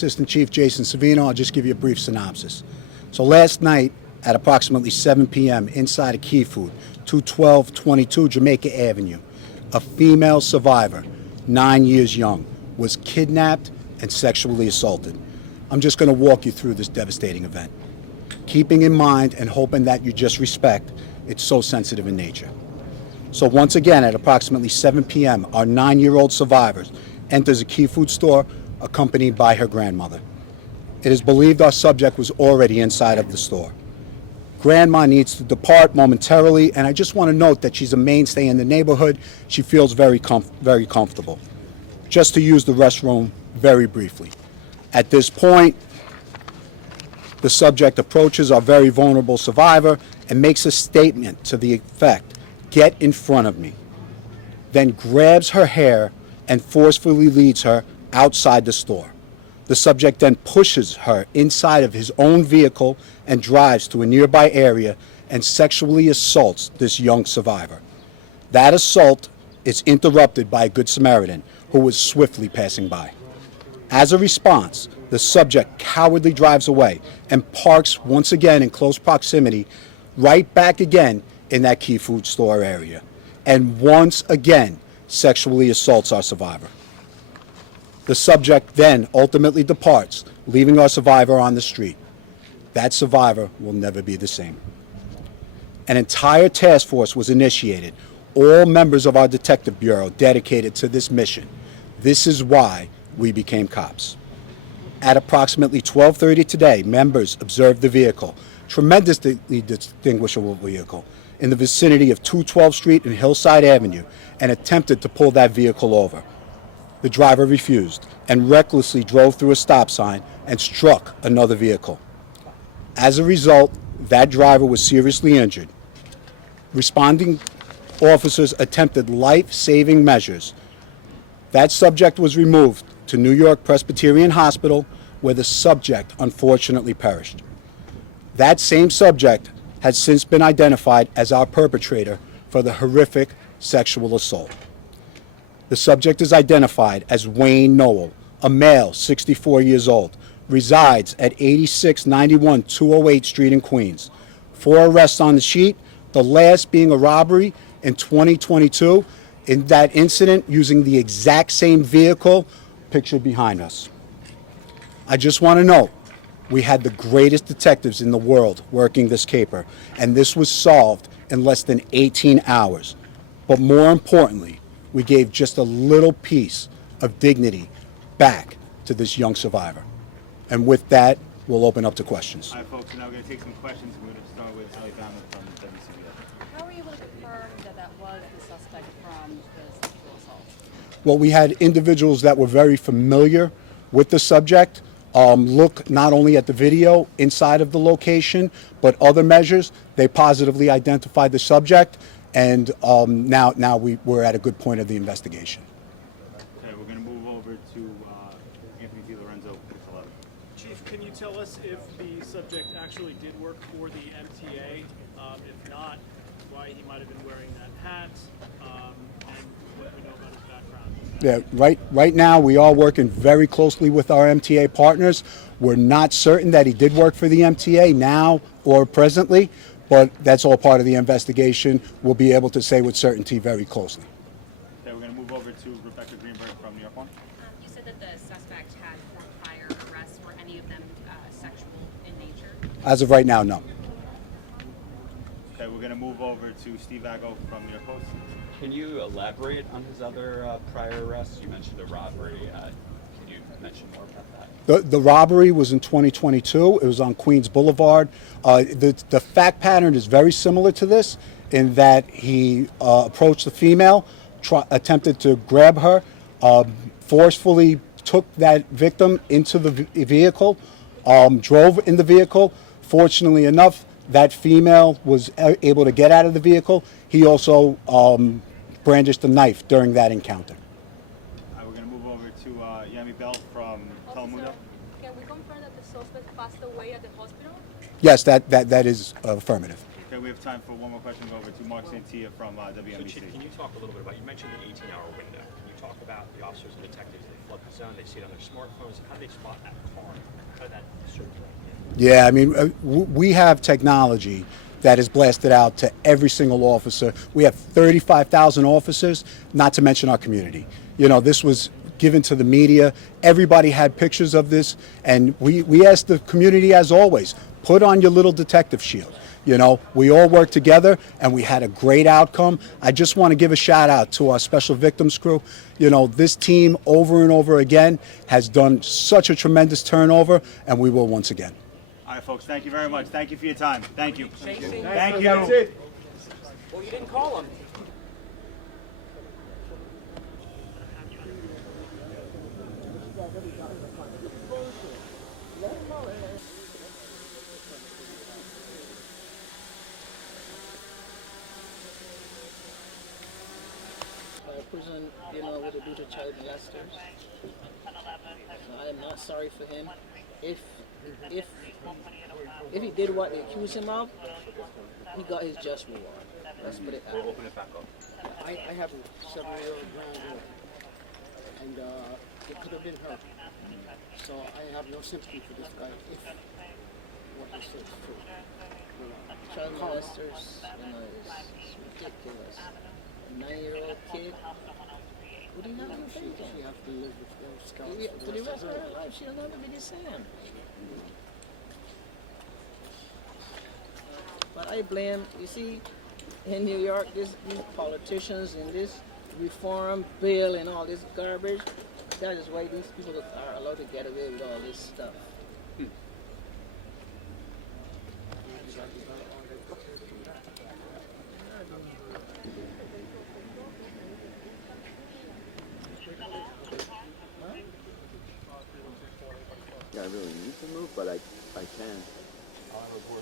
Assistant Chief Jason Savino. I'll just give you a brief synopsis. So last night at approximately 7 p.m. inside of Key Food, 21222 Jamaica Avenue, a female survivor, 9 years young, was kidnapped and sexually assaulted. I'm just going to walk you through this devastating event, keeping in mind and hoping that you just respect it's so sensitive in nature. So once again, at approximately 7 p.m., our 9-year-old survivor enters a Key Food store accompanied by her grandmother. It is believed our subject was already inside of the store. Grandma needs to depart momentarily, and I just want to note that she's a mainstay in the neighborhood. She feels very comfortable. Just to use the restroom very briefly. At this point, the subject approaches our very vulnerable survivor and makes a statement to the effect, "Get in front of me," then grabs her hair and forcefully leads her outside the store. The subject then pushes her inside of his own vehicle and drives to a nearby area and sexually assaults this young survivor. That assault is interrupted by a Good Samaritan who was swiftly passing by. As a response, the subject cowardly drives away and parks once again in close proximity, right back again in that Key Food store area, and once again sexually assaults our survivor. The subject then ultimately departs, leaving our survivor on the street. That survivor will never be the same. An entire task force was initiated, all members of our detective bureau dedicated to this mission. This is why we became cops. At approximately 12:30 today, members observed the vehicle, tremendously distinguishable vehicle, in the vicinity of 212th Street and Hillside Avenue, and attempted to pull that vehicle over. The driver refused and recklessly drove through a stop sign and struck another vehicle. As a result, that driver was seriously injured. Responding officers attempted life-saving measures. That subject was removed to NY Presbyterian Hospital, where the subject unfortunately perished. That same subject has since been identified as our perpetrator for the horrific sexual assault. The subject is identified as Wayne Noel, a male, 64 years old, resides at 8691 208th Street in Queens. 4 arrests on the sheet, the last being a robbery in 2022, in that incident using the exact same vehicle pictured behind us. I just want to note, we had the greatest detectives in the world working this caper, and this was solved in less than 18 hours. But more importantly, we gave just a little piece of dignity back to this young survivor. And with that, we'll open up to questions. All right, folks, we're now going to take some questions. We're going to start with Alexander from WCBS. How were you able to confirm that that was the suspect from the sexual assault? Well, we had individuals that were very familiar with the subject look not only at the video inside of the location, but other measures. They positively identified the subject, and now we're at a good point of the investigation. Okay, we're going to move over to Anthony DiLorenzo, Police 11. Chief, can you tell us if the subject actually did work for the MTA? If not, why he might have been wearing that hat, and what we know about his background? Yeah, right now we are working very closely with our MTA partners. We're not certain that he did work for the MTA now or presently, but that's all part of the investigation. We'll be able to say with certainty very closely. Okay, we're going to move over to Rebecca Greenberg from New York One. You said that the suspect had 4 prior arrests. Were any of them sexual in nature? As of right now, no. Okay, we're going to move over to Steve Aggo from New York Post. Can you elaborate on his other prior arrests? You mentioned a robbery. Can you mention more about that? The robbery was in 2022. It was on Queens Boulevard. The fact pattern is very similar to this in that he approached the female, attempted to grab her, forcefully took that victim into the vehicle, drove in the vehicle. Fortunately enough, that female was able to get out of the vehicle. He also brandished a knife during that encounter. We're going to move over to Yami Bell from Telemundo. Can we confirm that the suspect passed away at the hospital? Yes, that is affirmative. Okay, we have time for one more question. Go over to Mark Santia from So WNBC. Chief, can you talk a little bit about, you mentioned the 18-hour window. Can you talk about the officers and detectives, they flood the zone, they see it on their smartphones, how do they spot that car? How did that circulate? Yeah, I mean, we have technology that is blasted out to every single officer. We have 35,000 officers, not to mention our community. You know, this was given to the media. Everybody had pictures of this, and we asked the community, as always, put on your little detective shield. You know, we all worked together, and we had a great outcome. I just want to give a shout out to our special victims crew. You know, this team over and over again has done such a tremendous turnover, and we will once again. All right, folks. Thank you very much. Thank you for your time. Thank you. Thank Thank you. Well, you didn't call them. Prison, you know, what to do to child molesters. I am not sorry for him. If he did what they accused him of, he got his just reward. Let's put it that way. We'll open it back up. I have a 7-year-old granddaughter, and it could have been her. So I have no sympathy for this guy if what he says is true. You know, Child molesters, you know, it's ridiculous. A 9-year-old kid. What do you have to she has to live with those scouts for the rest of her life? She'll never be the same. But I blame, you see, in New York, these politicians and this reform bill and all this garbage, that is why these people are allowed to get away with all this stuff. I really need to move, but I can.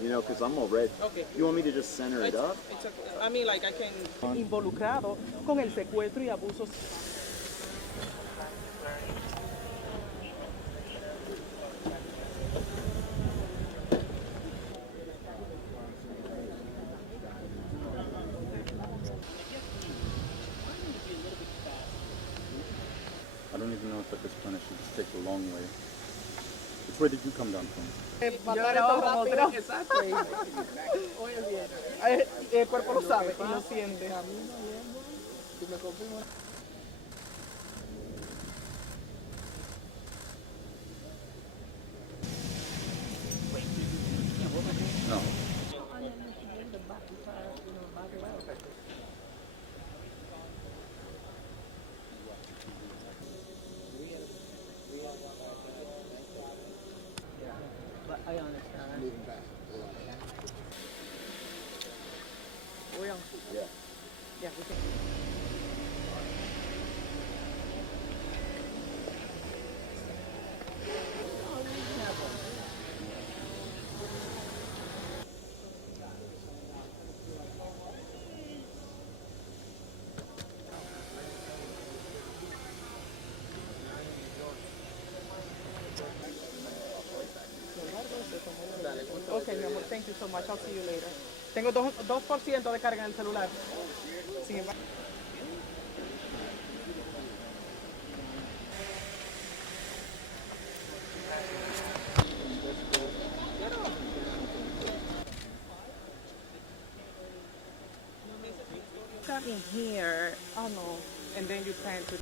You know, because I'm already. Okay. You want me to just center it up? I mean, like I can. Involucrado con el secuestro y abuso. I don't even know if at this point I should just take the long way. Where did you come down from? Exacto. El cuerpo lo sabe y lo siente. No. But I understand. moving back. Yeah. Yeah, we can. Okay, mi amor, thank you so much. I'll see you later. Tengo 2% de carga en el celular. Sin embargo. Coming here. Oh no. And then you plan to